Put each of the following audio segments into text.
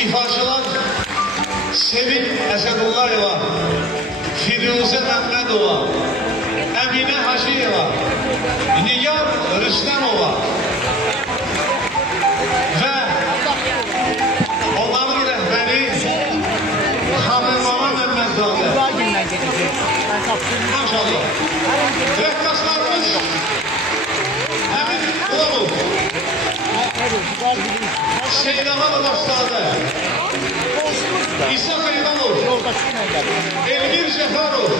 İfaçılar Sevin Əsədullayeva, Firuzə Məmmədova, Əminə Hacıyeva, Nigar Rüstəmova və onların rəhbəri Xanımama Məmmədzadə. Maşallah. Rəqqaslarımız Əmin Ulamov, Seydahan Başladı, İsa Xeyranov, Elmir Cəfərov,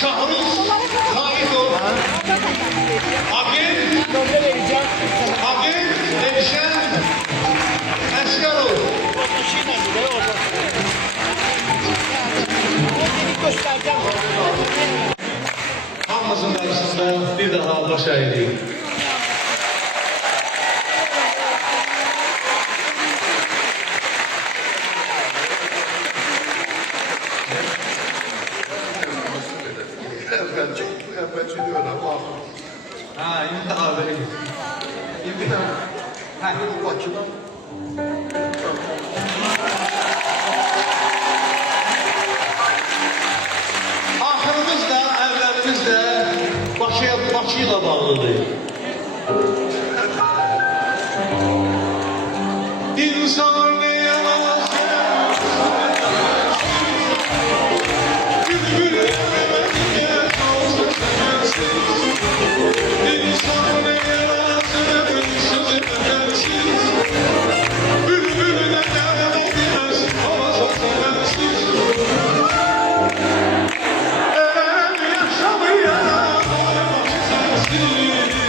Şahruz Xaidov, Agent Elşən Əskərov. Hamımızın arasında bir daha baş əydik. Evvelci diyor ama Ha, indi haberi. İndi de. Ha, Bakı'dan axırımız da, əvvəlimiz də Bakı ilə bağlıdır. İnsan ne yalasın, bülbül emeğine olsun sensiz. İnsan ne yalasın, sensiz. Bülbül emeğine olsun sensiz. Yaşamaya olmak sensiz.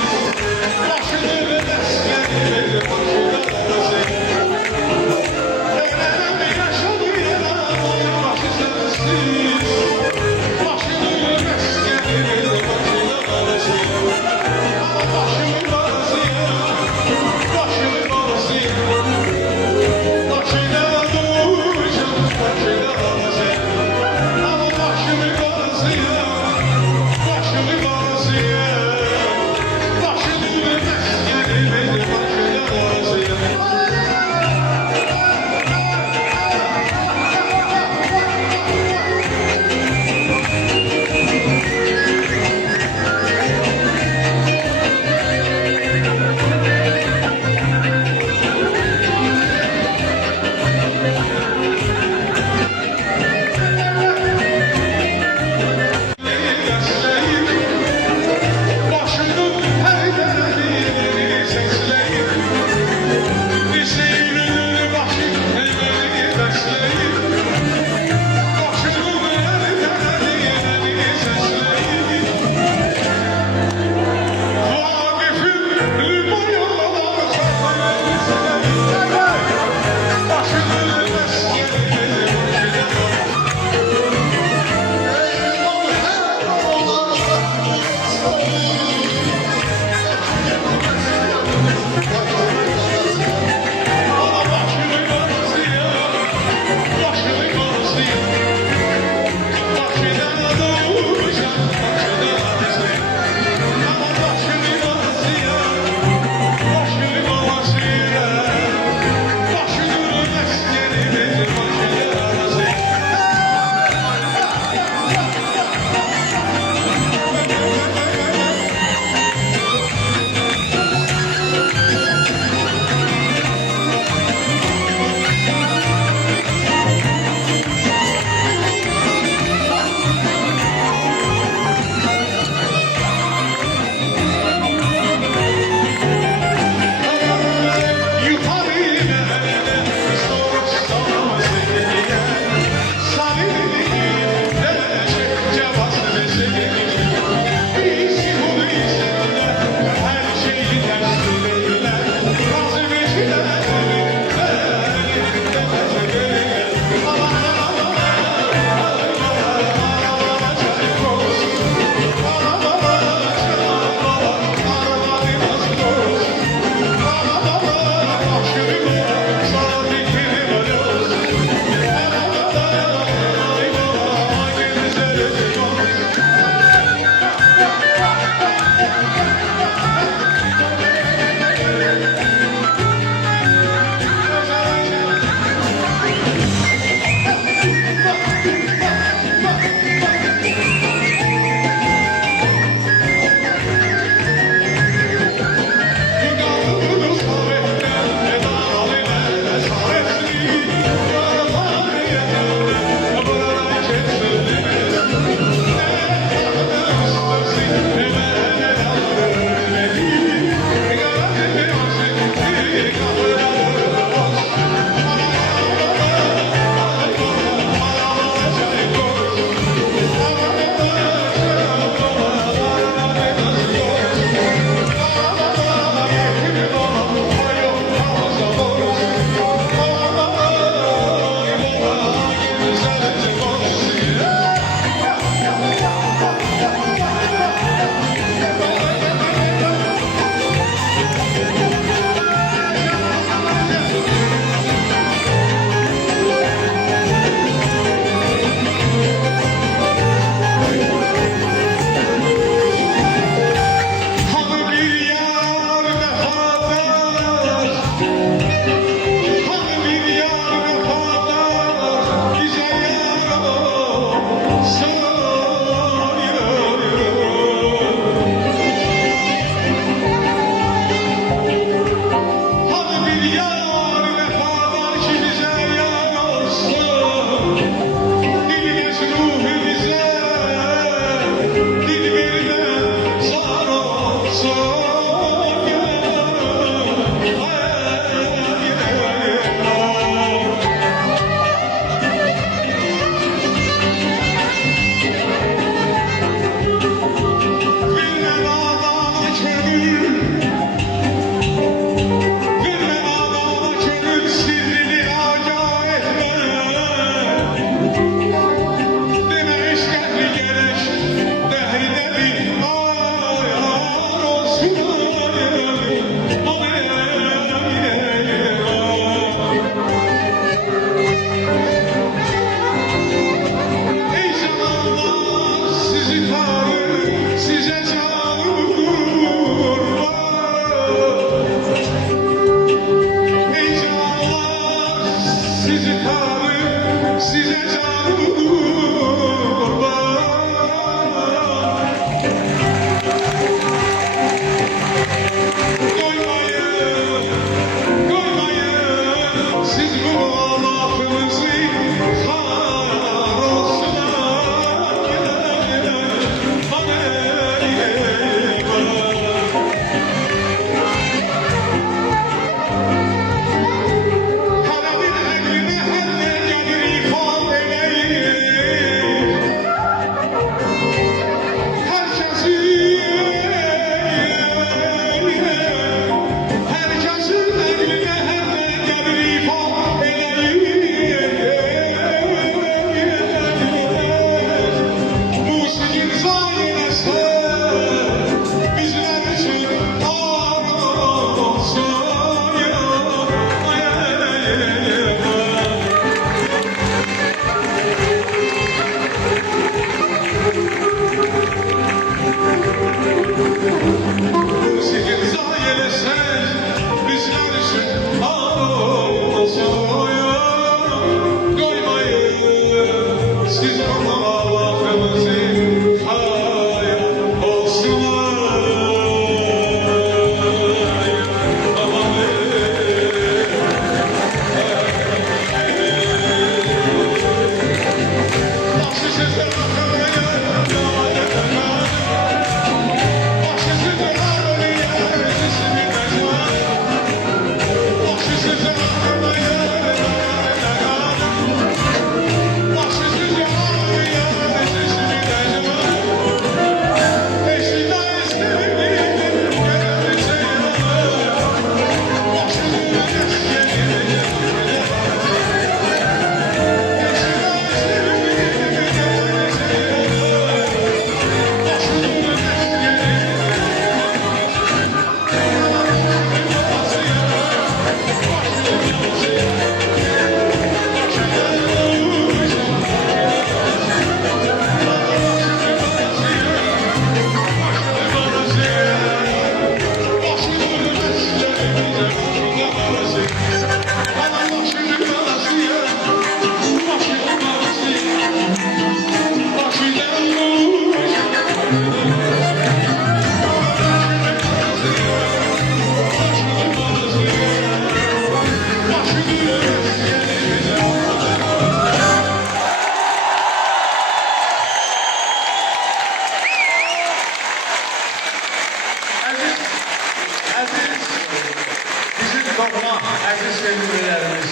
Bizim doğma, əziz sevgililərimiz,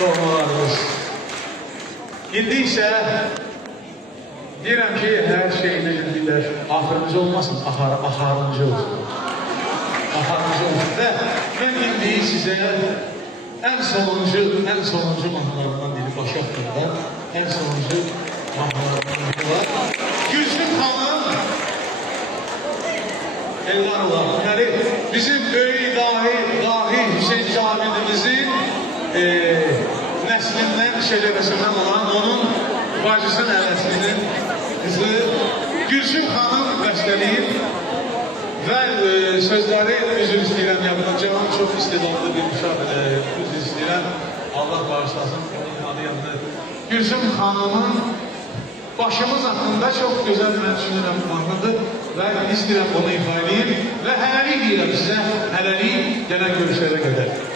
doğmalarımız. İndi isə deyirəm ki, hər şey necə deyirlər, axırıncı olmasın, axarıncı olsun. Axarıncı olsun. Və mən indi sizə ən sonuncu mahnılarından biri Başaklı'da, ən sonuncu mahnılarından biri var. Gülsüm xanım, Elvanova, yəni bizim böyük dahi Hüseyin Camidimizin nəslindən, şəcərəsindən olan onun bacısı nəvəsinin qızı Gülsüm xanım bəstələyib və sözləri üzr istəyirəm yadımdan. Canan çox istedadlı bir uşaq, üzr istəyirəm. Allah bağışlasın, onun adı yanında. Gülsüm xanımın başımız haqqında çox gözəl mən düşünürəm mahnıdır və istəyirəm onu ifa edeyim və hələlik deyirəm sizə, hələlik gələn görüşlərə qədər.